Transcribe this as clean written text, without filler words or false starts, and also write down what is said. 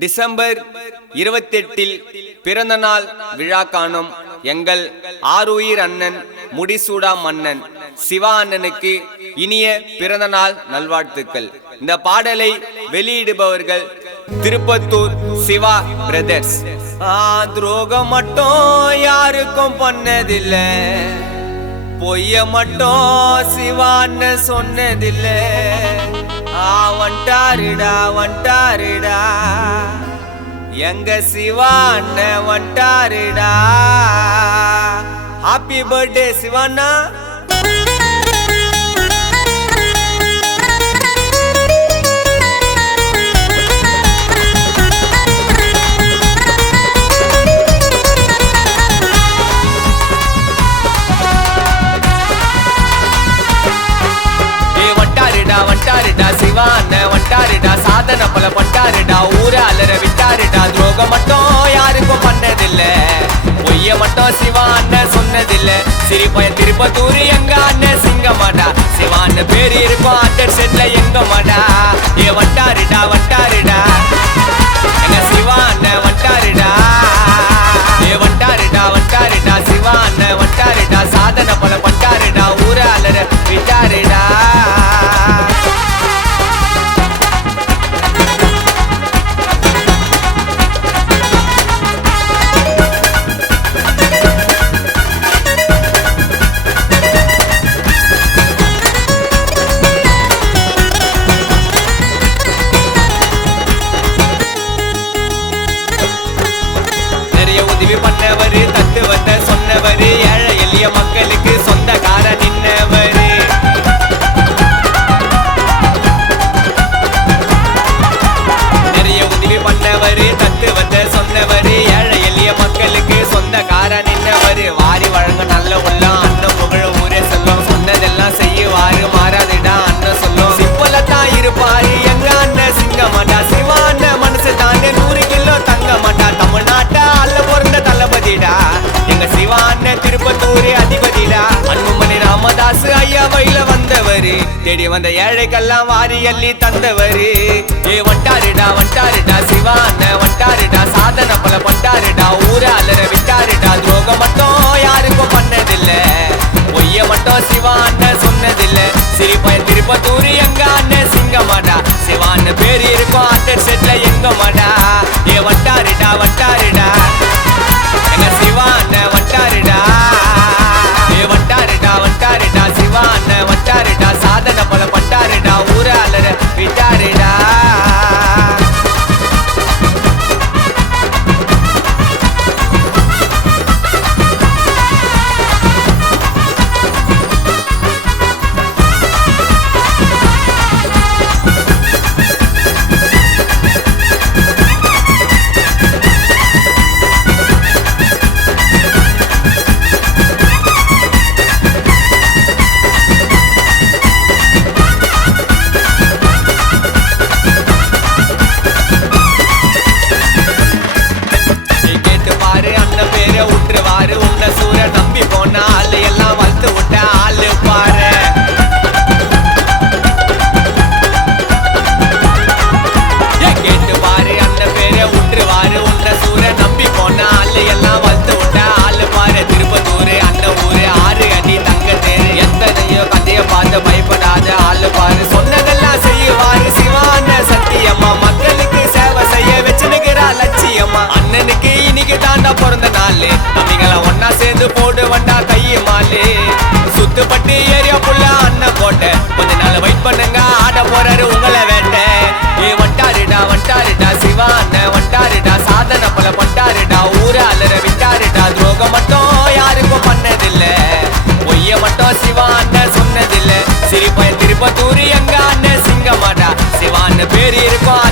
December 28 பிறந்த நாள் விழா காணும் எங்கள் ஆருயிர் அண்ணன் முடிசூடா மன்னன் சிவா அண்ணனுக்கு இனிய பிறந்த நாள் நல்வாழ்த்துக்கள். இந்த பாடலை வெளியிடுபவர்கள் திருப்பத்தூர் சிவா பிரதர்ஸ். துரோகம் மட்டும் யாருக்கும் பண்ணதில்ல, பொய்ய மட்டும் சிவா அண்ணன் சொன்னதில்ல. வண்டாருடா வண்டாருடா எங்க சிவா அண்ணன் வண்டாருடா. ஹாப்பி பர்த்டே சிவாண்ணா. வண்டாருடா சிவா அண்ணன் வண்டாருடா, சாதனை பல பண்டாருடா, ஊர அலற விட்டாருடா. துரோகம் மட்டும் யாருக்கும் பண்ணதில்ல, பொய்ய மட்டும் சிவா அண்ணன் சொன்னதில்ல. சிரிப்பைய திருப்பத்தூர் எங்க அண்ணன் சிங்கமாடா, சிவா அண்ணன் பேரு இருக்கும் அண்டர் செட்ல எங்க மாடா. வண்டாருடா வண்டாருடா எங்க சிவா அண்ணன் வண்டாருடா. வண்டாருடா வண்டாருடா சிவா அண்ணன் வண்டாருடா, சாதனை பல பண்டாருடா, ஊர அலற விட்டாருடா. பண்ணவரு தத்துவத்தை சொன்னவரு, ஏழை எளிய மக்களுக்கு சொந்தக்கார நின்னவரு. நிறைய உதவி பண்ணவரு தத்துவத்தை சொன்னவரு, ஏழை எளிய மக்களுக்கு சொந்தக்கார நின்னவரு. வாரி வழங்க நல்ல உள்ளம் அண்ணன் புகழ ஊரே சொல்லும், சொன்னதெல்லாம் செய்யுவாரு மாறாதுடா அண்ணன் சொல்லும். சிப்பலத்தான் இருப்பாரு எங்க அண்ணன் சிங்கமாட்டா, சிவா அண்ணன் மனசு தாண்டி 100 கிலோ தங்க மாட்டா. தமிழ்நாட்டை அல்ல பிறந்த தளபதிடா எங்க சிவா அண்ணன், திருப்பத்தூரே அதிபதிடா. அன்புமணி ராமதாஸ் ஐயா வயல வந்தவரு, தேடி வந்த ஏழைக்கெல்லாம் வாரி அள்ளி தந்தவரு. வண்டாருடா வண்டாருடா சிவா அண்ணன் வண்டாருடா, சாதனை பல பண்டாருடா, ஊர அலற விட்டாருடா. துரோகம் மட்டும் யாருக்கும் பண்ணதில்ல, பொய்ய மட்டும் சிவா அண்ணன் சொன்னதில்ல. சிரிப்பைய திருப்பத்தூர் எங்க அண்ணன் சிங்கமாடா, சிவா அண்ணன் பேரு இருக்கும் அண்டர் செட்ல எங்க மாடா. வண்டாருடா வண்டாருடா எங்க சிவா அண்ணன் வண்டாருடா. வண்டாருடா வண்டாருடா சிவா அண்ணன் வண்டாருடா, சாதனை பல பண்டாருடா, ஊர அலற விட்டாருடா. உற்றுவாரு உன்ன சூர நம்பி போன ஆளு எல்லாம் வளர்த்து விட்ட ஆளு பாரு. கேட்டு பாரு அண்ணன் பேர உற்றுவாரு உன்ன சூர நம்பி போன ஆளு எல்லாம் வளர்த்து விட்ட ஆளு பாரு. திருப்பத்தூர் அண்ணன் ஊரு 6 அடி தங்க தேரு, எத்தனையோ கதைய பார்த்து பயப்படாத ஆளு பாரு. சொன்னதெல்லாம் செய்வாரு சிவா அண்ணன் சத்தியம்மா, மக்களுக்கு சேவை செய்ய வச்சுனுக்கிறா லட்சியம்மா. அண்ணனுக்கு இன்னைக்கு தாண்டா பிறந்த நாளு, தம்பிகளை ஒன்னா சேர்ந்து போடு வண்டா கையை மாலு. சுத்துப்பட்டு ஏரியா புள்ள அண்ணன் கோட்டை, கொஞ்ச நாள் வெயிட் பண்ணுங்க ஆட போறாரு உங்களை வேட்ட. வண்டாருடா வண்டாருடா சிவா அண்ணன் வண்டாருடா, சாதனை பல பண்டாருடா, ஊர அலற விட்டாருடா. துரோகம் மட்டும் யாருக்கும் பண்ணதில்ல, பொய்ய மட்டும் சிவா அண்ணன் சொன்னதில்ல. சிரிப்பைய திருப்பத்தூர் எங்க அண்ணன் சிங்கமாடா, சிவா அண்ணன் பேரு இருக்கும்